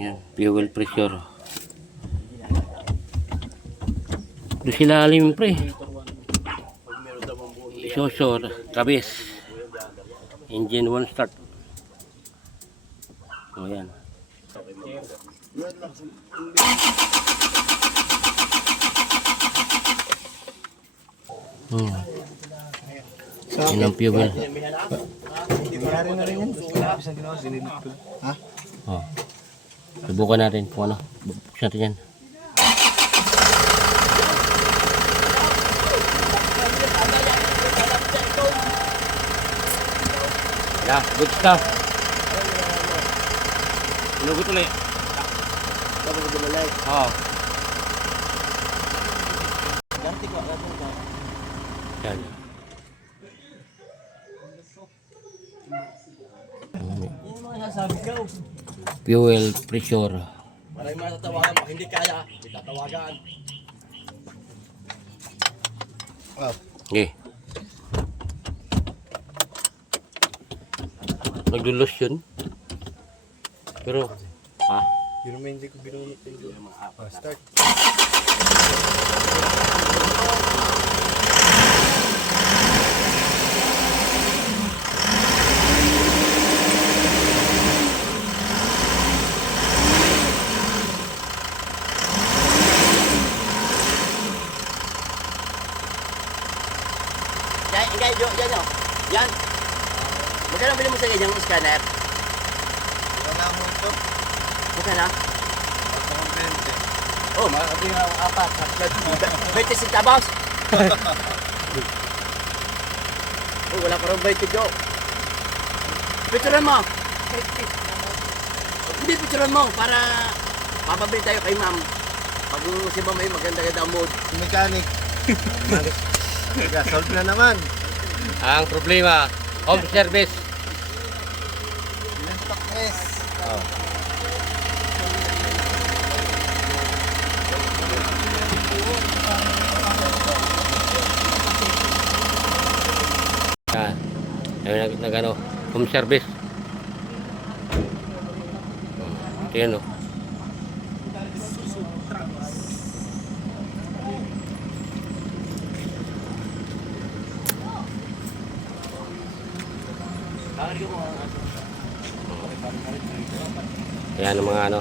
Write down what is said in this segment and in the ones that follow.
Yan, fuel pressure. Doon sila alim pre. Isosor, kabis. Engine 1 start. O yan. Yan ang fuel. Mayari na rin yan. Isang ginawa, sininit ko. Ha? Oh. Subukan natin kung ano. Buksan natin yan. Yeah, good stuff. Inugot ulit. Tapos gumalay. Oo. Ganti ko. Yan. Yan yung mga sasabi ko. Fuel pressure. Maraming mga tatawagan mo. Hindi kaya. Hindi tatawagan. Wow. Okay. Nagdulos yun. Pero, ha? Yun naman hindi ko binunod yung mga apat. Start. Yan, yan, yan. Yan. Magkano bilhin mo sa ganyang scanner? Wala mo ito. Magkano? Ang 20. Oh, marami nga ang apat. 20 centavos. Oh, wala pa rin 20 jo. Picturean mo. Hindi, picturean mo para papabili tayo kay ma'am. Pag si ma'am ay maganda-ganda ang mood. Mechanic. Solve na naman. Ang problema, home service. Yes. Oh. Yan. Ayun, nag-ano, home service. Ito yan, oh. Ayan ang mga ano.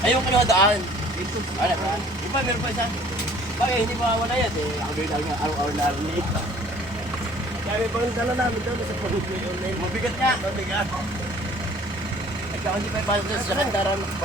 Ayun kinuha daan. Ano ba? Iba meron pa isa. Bakit hindi mawawala yan eh? Ako din araw-araw na rin. Kaya bang dala namin daw sa pag-online. Mabigat nga. Mabigat. Ikaw hindi pa ipasok sa kandaran.